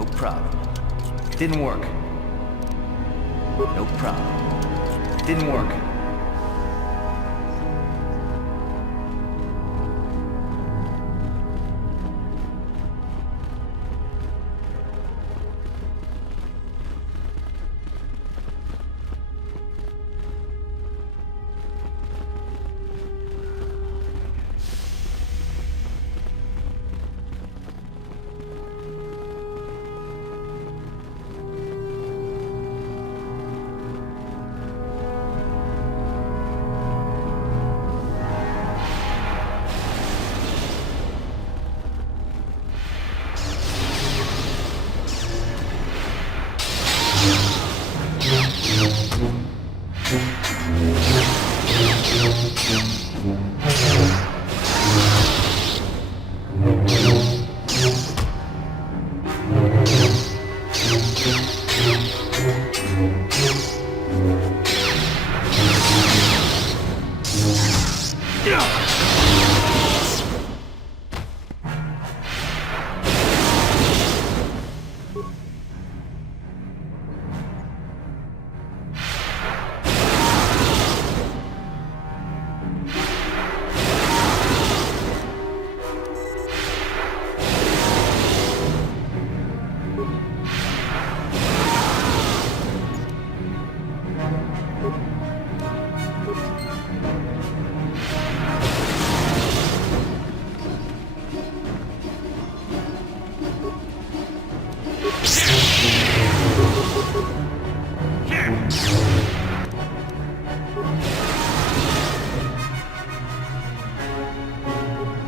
No problem. Didn't work. No problem. Didn't work.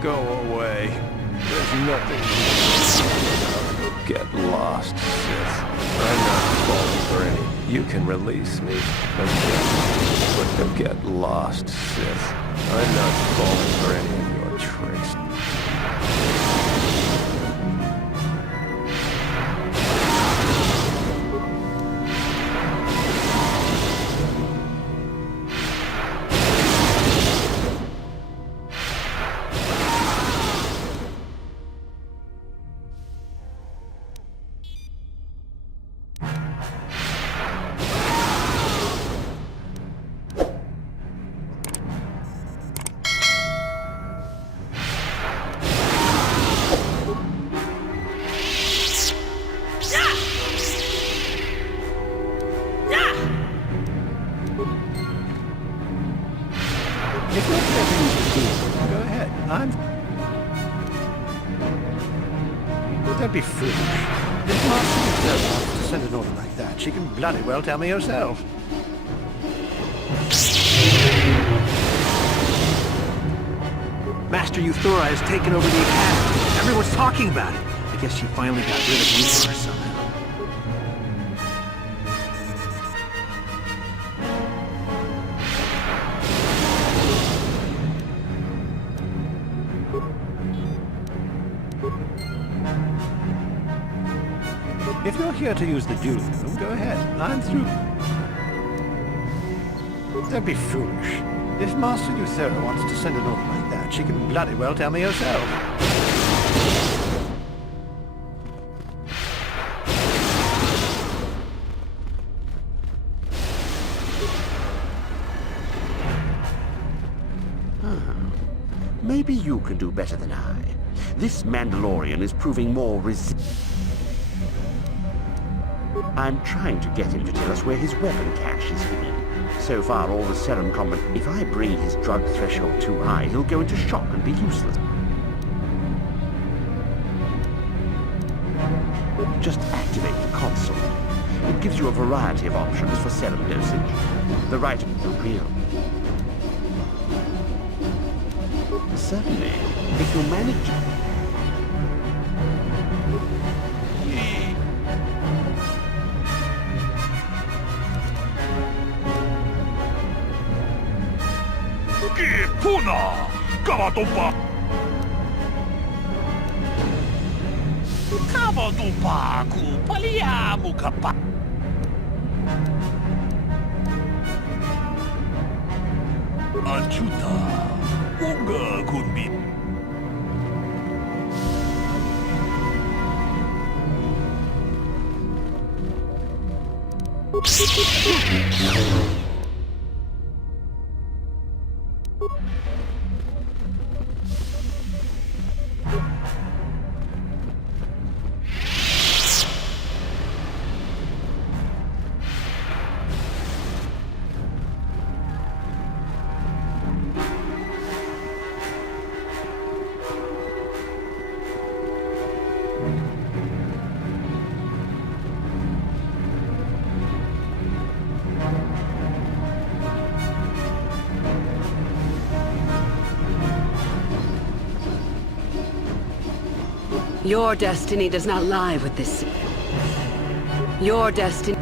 Go away. There's nothing. Get lost, Sith. I'm not falling for any. You can release me again, but get lost, Sith. I'm not falling for any of your tricks. If you're prepping to do, go ahead. Don't be foolish. If Master wants to send an order like that, she can bloody well tell me herself. Master Euthura has taken over the academy. Everyone's talking about it. I guess she finally got rid of Euthura somehow. If you're here to use the dueling room, go ahead. I'm through. Don't be foolish. If Master Euthura wants to send an order like that, she can bloody well tell me herself. Maybe you can do better than I. This Mandalorian is proving more resistant. I'm trying to get him to tell us where his weapon cache is hidden. So far, all the serum combat. If I bring his drug threshold too high, he'll go into shock and be useless. Just activate the console. It gives you a variety of options for serum dosage. The right real. Certainly, if you manage to... Puna! Kavatupa! Kavatupa ku paliamu kapa! Achuta! Unga kunbi! Your destiny does not lie with this. Your destiny...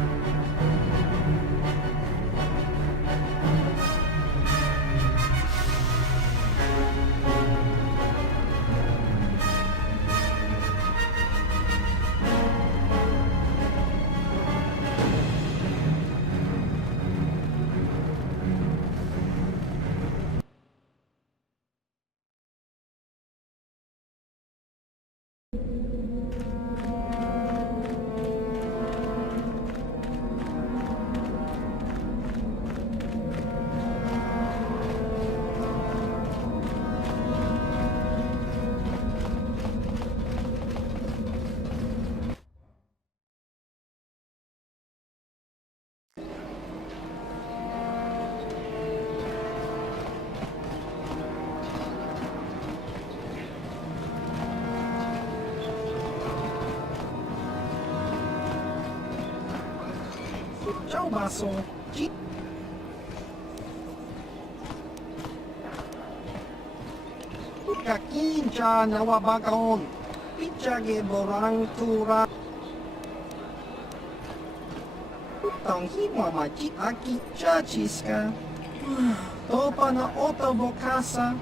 Ciao basso. Kakincha nawabagaon. Pichage borang tura. Tanghiwa majit aki chachiska. Topa na otobokasa.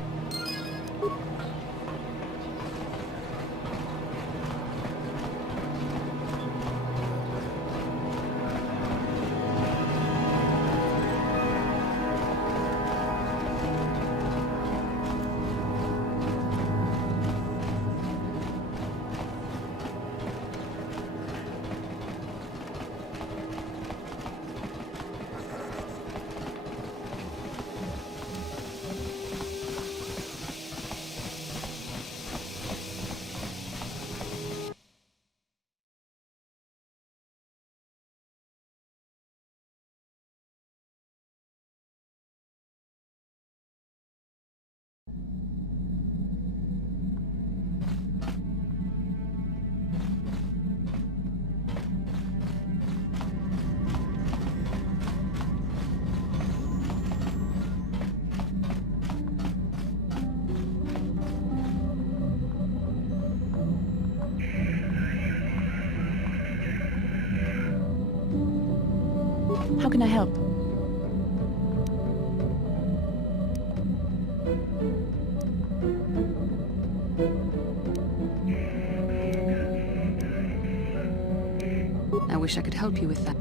How can I help? I wish I could help you with that.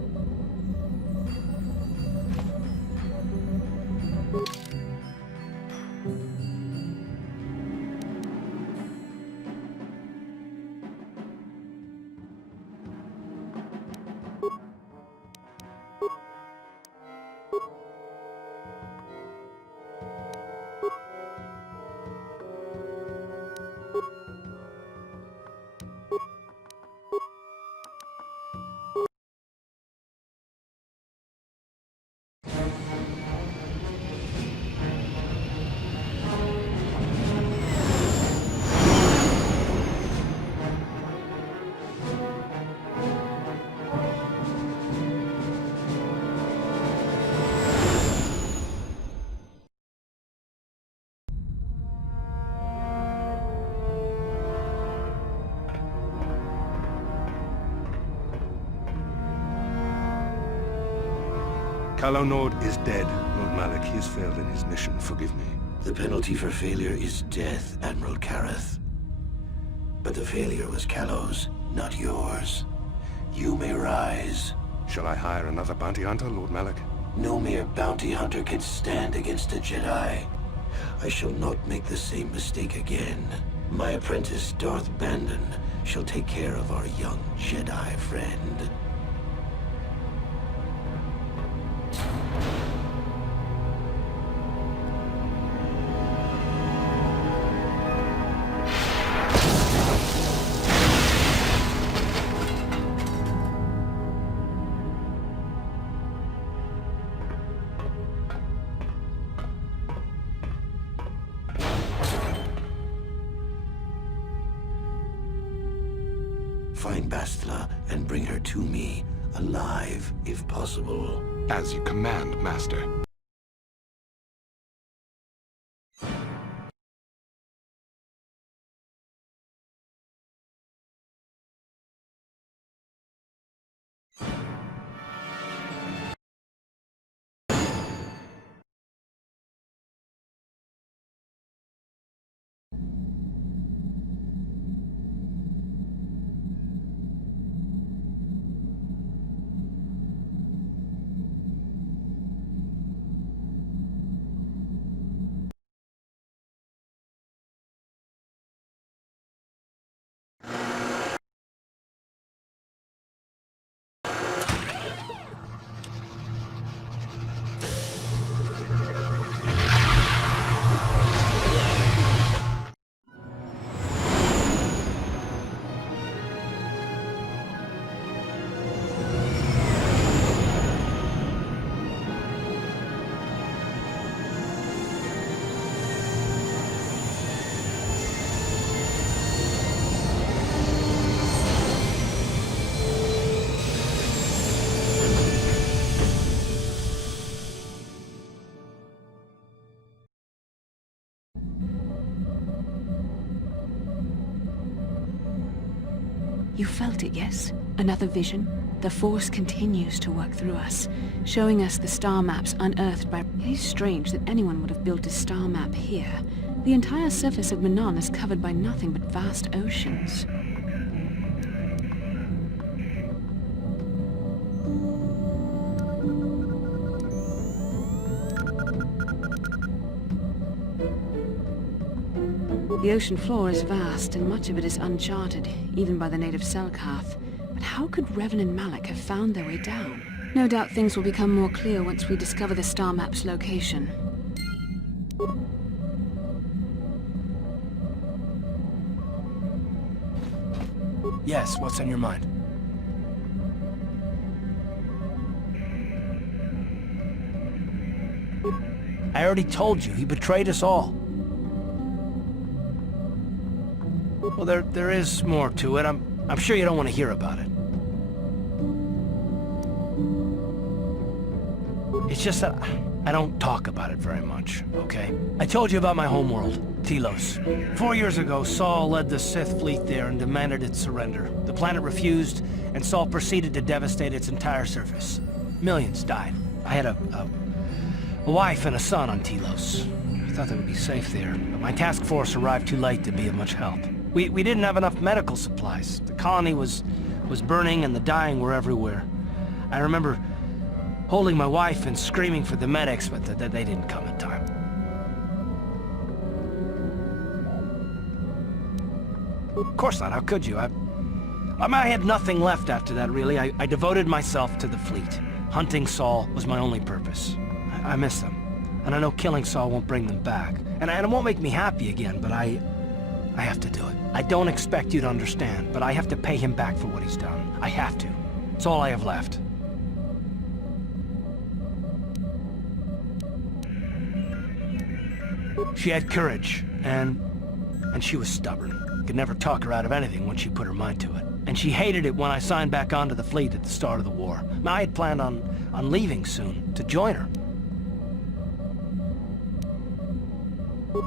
Calo Nord is dead, Lord Malik. He has failed in his mission. Forgive me. The penalty for failure is death, Admiral Kareth. But the failure was Calo's, not yours. You may rise. Shall I hire another bounty hunter, Lord Malik? No mere bounty hunter can stand against a Jedi. I shall not make the same mistake again. My apprentice, Darth Bandon, shall take care of our young Jedi friend. Find Bastila and bring her to me, alive if possible. As you command, Master. You felt it, yes? Another vision? The Force continues to work through us, showing us the star maps unearthed by... It is strange that anyone would have built a star map here. The entire surface of Manaan is covered by nothing but vast oceans. The ocean floor is vast, and much of it is uncharted, even by the native Selkath. But how could Revan and Malak have found their way down? No doubt things will become more clear once we discover the star map's location. Yes, what's on your mind? I already told you, he betrayed us all. Well, there is more to it. I'm sure you don't want to hear about it. It's just that I don't talk about it very much, okay? I told you about my homeworld, Telos. 4 years ago, Saul led the Sith fleet there and demanded its surrender. The planet refused, and Saul proceeded to devastate its entire surface. Millions died. I had a wife and a son on Telos. I thought they would be safe there, but my task force arrived too late to be of much help. We didn't have enough medical supplies. The colony was burning and the dying were everywhere. I remember holding my wife and screaming for the medics, but they didn't come in time. Of course not, how could you? I had nothing left after that, really. I devoted myself to the fleet. Hunting Saul was my only purpose. I miss them. And I know killing Saul won't bring them back. And it won't make me happy again, but I have to do it. I don't expect you to understand, but I have to pay him back for what he's done. I have to. It's all I have left. She had courage, and she was stubborn. Could never talk her out of anything once she put her mind to it. And she hated it when I signed back onto the fleet at the start of the war. I had planned on leaving soon, to join her.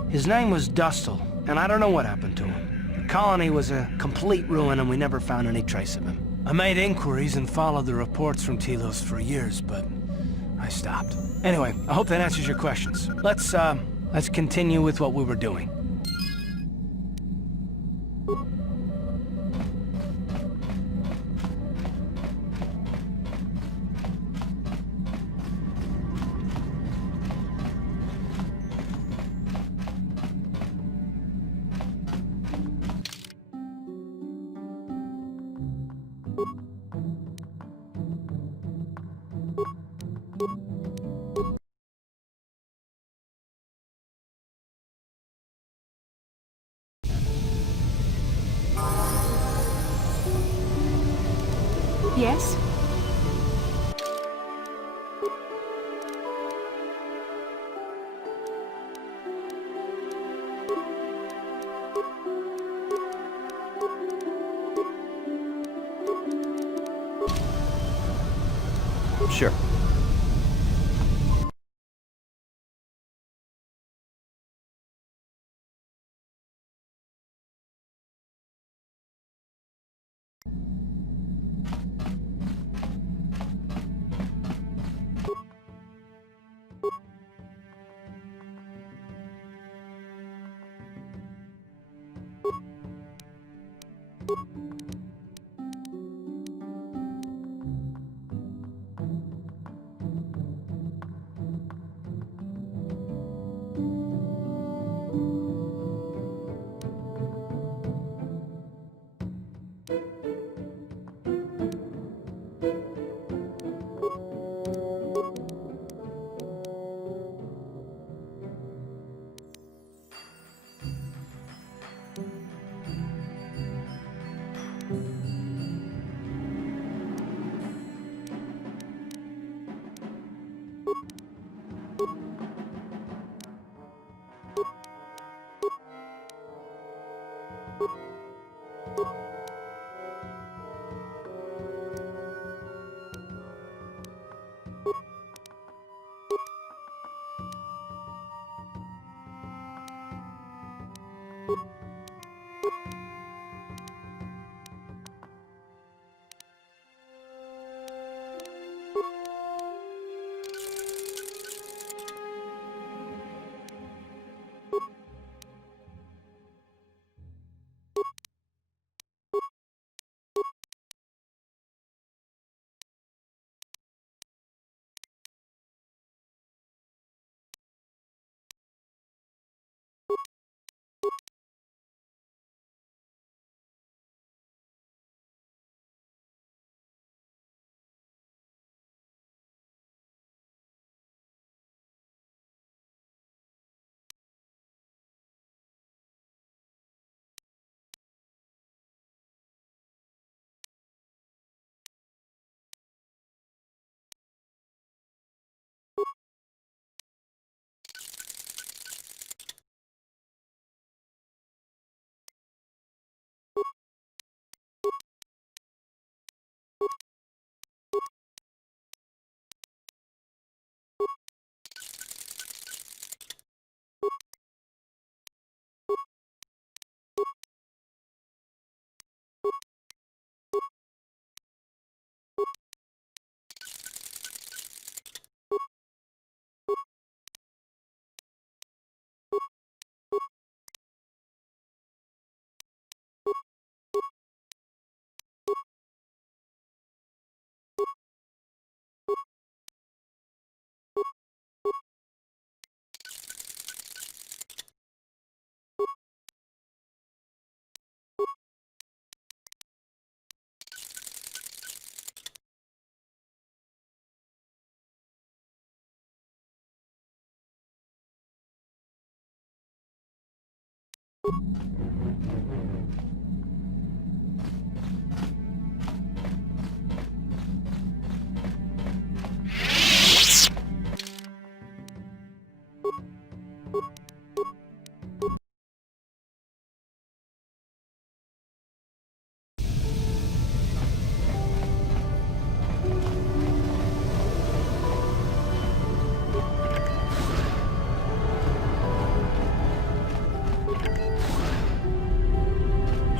His name was Dustil, and I don't know what happened to him. The colony was a complete ruin, and we never found any trace of him. I made inquiries and followed the reports from Telos for years, but I stopped. Anyway, I hope that answers your questions. Let's continue with what we were doing. Yes? Sure.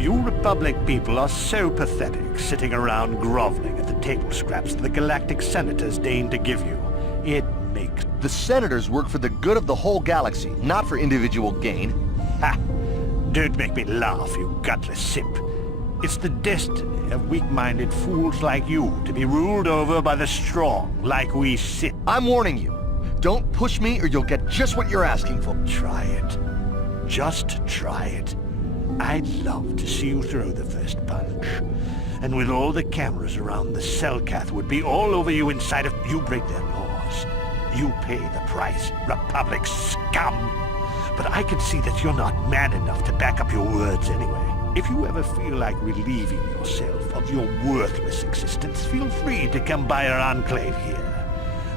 You Republic people are so pathetic, sitting around groveling at the table scraps the galactic senators deign to give you. It makes... The senators work for the good of the whole galaxy, not for individual gain. Ha! Don't make me laugh, you gutless simp. It's the destiny of weak-minded fools like you to be ruled over by the strong, like we sit. I'm warning you. Don't push me or you'll get just what you're asking for. Try it. Just try it. I'd love to see you throw the first punch. And with all the cameras around, the Cellcath would be all over you inside of... You break their laws. You pay the price, Republic scum. But I can see that you're not man enough to back up your words anyway. If you ever feel like relieving yourself of your worthless existence, feel free to come by our enclave here.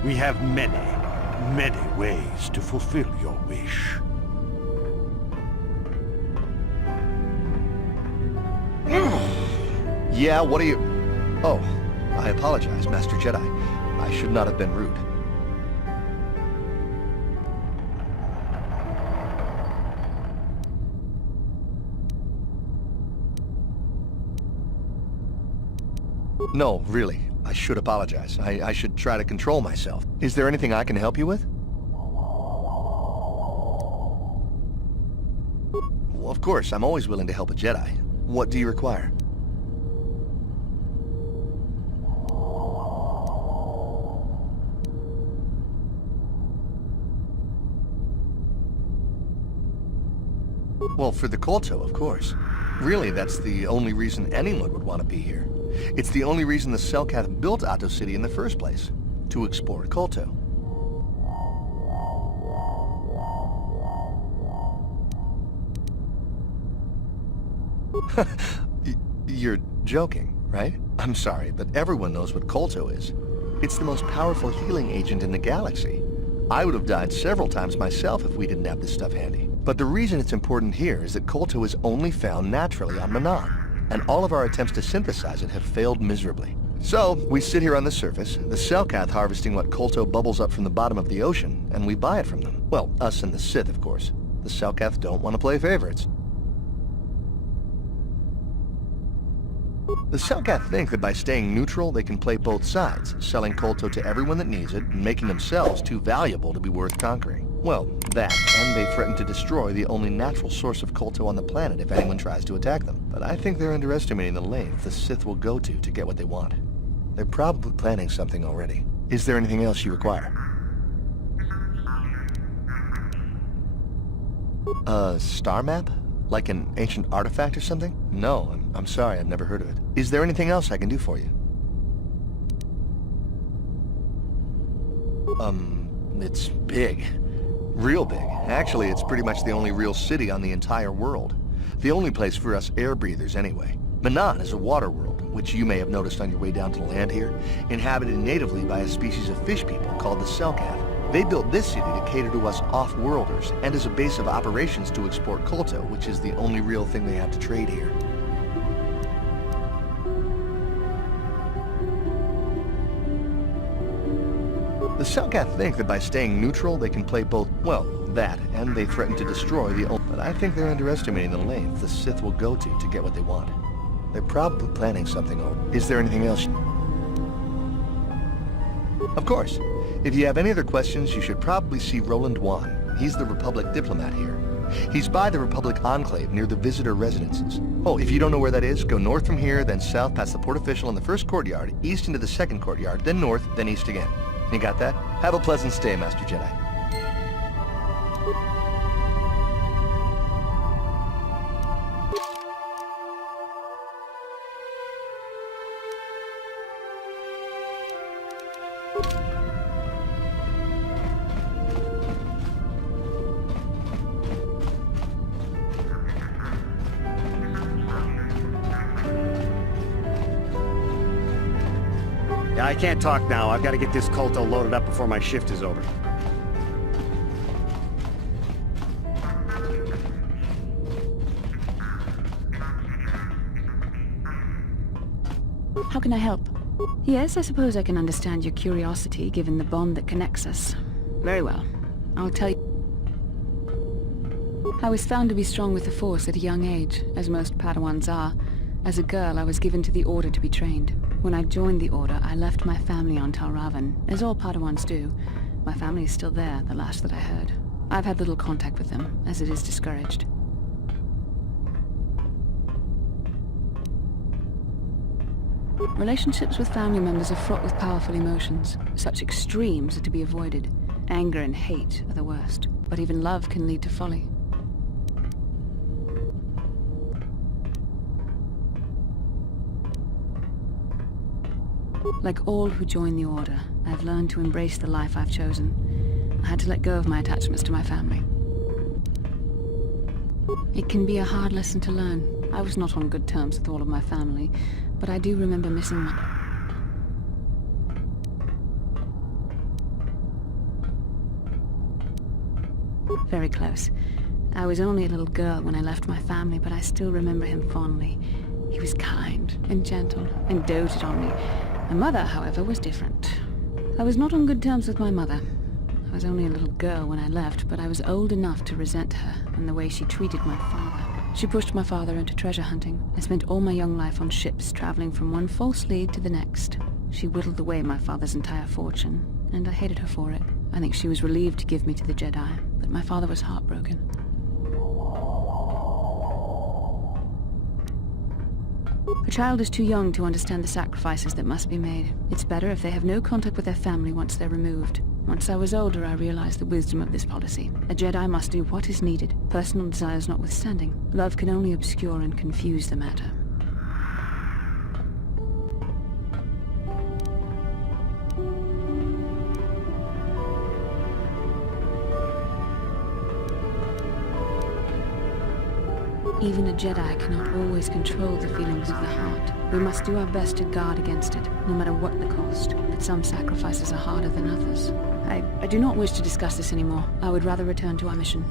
We have many, many ways to fulfill your wish. Yeah, what are you... Oh, I apologize, Master Jedi. I should not have been rude. No, really. I should apologize. I should try to control myself. Is there anything I can help you with? Well, of course, I'm always willing to help a Jedi. What do you require? Well, for the Kolto, of course. Really, that's the only reason anyone would want to be here. It's the only reason the Selkath built Ahto City in the first place, to explore Kolto. You're joking, right? I'm sorry, but everyone knows what Kolto is. It's the most powerful healing agent in the galaxy. I would have died several times myself if we didn't have this stuff handy. But the reason it's important here is that Kolto is only found naturally on Manaan, and all of our attempts to synthesize it have failed miserably. So, we sit here on the surface, the Selkath harvesting what Kolto bubbles up from the bottom of the ocean, and we buy it from them. Well, us and the Sith, of course. The Selkath don't want to play favorites. The Selkath think that by staying neutral, they can play both sides, selling Kolto to everyone that needs it, and making themselves too valuable to be worth conquering. Well, that, and they threaten to destroy the only natural source of Kolto on the planet if anyone tries to attack them. But I think they're underestimating the length the Sith will go to get what they want. They're probably planning something already. Is there anything else you require? A star map? Like an ancient artifact or something? No, I'm sorry, I've never heard of it. Is there anything else I can do for you? It's big. Real big. Actually, it's pretty much the only real city on the entire world. The only place for us air breathers, anyway. Manaan is a water world, which you may have noticed on your way down to land here, inhabited natively by a species of fish people called the Selkath. They built this city to cater to us off-worlders, and as a base of operations to export Kolto, which is the only real thing they have to trade here. The Selkath think that by staying neutral, they can play both, well, that, and they threaten to destroy the only... But I think they're underestimating the length the Sith will go to get what they want. They're probably planning something over. Is there anything else? Of course. If you have any other questions, you should probably see Roland Wan. He's the Republic diplomat here. He's by the Republic Enclave near the visitor residences. Oh, if you don't know where that is, go north from here, then south past the port official in the first courtyard, east into the second courtyard, then north, then east again. You got that? Have a pleasant stay, Master Jedi. Yeah, I can't talk now. I've got to get this Kolto loaded up before my shift is over. How can I help? Yes, I suppose I can understand your curiosity, given the bond that connects us. Very well. I'll tell you. I was found to be strong with the Force at a young age, as most Padawans are. As a girl, I was given to the Order to be trained. When I joined the Order, I left my family on Tal Ravan, as all Padawans do. My family is still there, the last that I heard. I've had little contact with them, as it is discouraged. Relationships with family members are fraught with powerful emotions. Such extremes are to be avoided. Anger and hate are the worst, but even love can lead to folly. Like all who join the Order, I've learned to embrace the life I've chosen. I had to let go of my attachments to my family. It can be a hard lesson to learn. I was not on good terms with all of my family, but I do remember missing one. Very close. I was only a little girl when I left my family, but I still remember him fondly. He was kind and gentle and doted on me. My mother, however, was different. I was not on good terms with my mother. I was only a little girl when I left, but I was old enough to resent her and the way she treated my father. She pushed my father into treasure hunting. I spent all my young life on ships, traveling from one false lead to the next. She whittled away my father's entire fortune, and I hated her for it. I think she was relieved to give me to the Jedi, but my father was heartbroken. A child is too young to understand the sacrifices that must be made. It's better if they have no contact with their family once they're removed. Once I was older, I realized the wisdom of this policy. A Jedi must do what is needed, personal desires notwithstanding. Love can only obscure and confuse the matter. Even a Jedi cannot always control the feelings of the heart. We must do our best to guard against it, no matter what the cost. But some sacrifices are harder than others. I do not wish to discuss this anymore. I would rather return to our mission.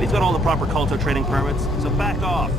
He's got all the proper culto training permits, so back off.